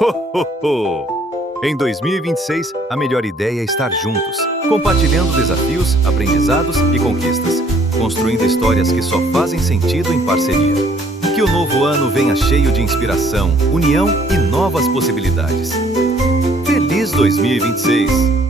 Ho, ho, ho! Em 2026, a melhor ideia é estar juntos, compartilhando desafios, aprendizados e conquistas, construindo histórias que só fazem sentido em parceria. Que o novo ano venha cheio de inspiração, união e novas possibilidades. Feliz 2026!